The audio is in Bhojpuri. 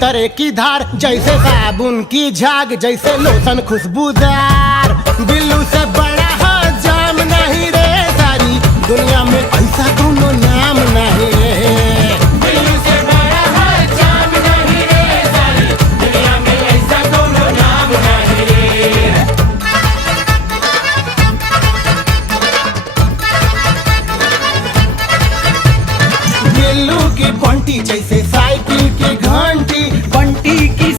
तरे की धार, जैसे साबुन की झाग, जैसे लोशन खुशबूदार।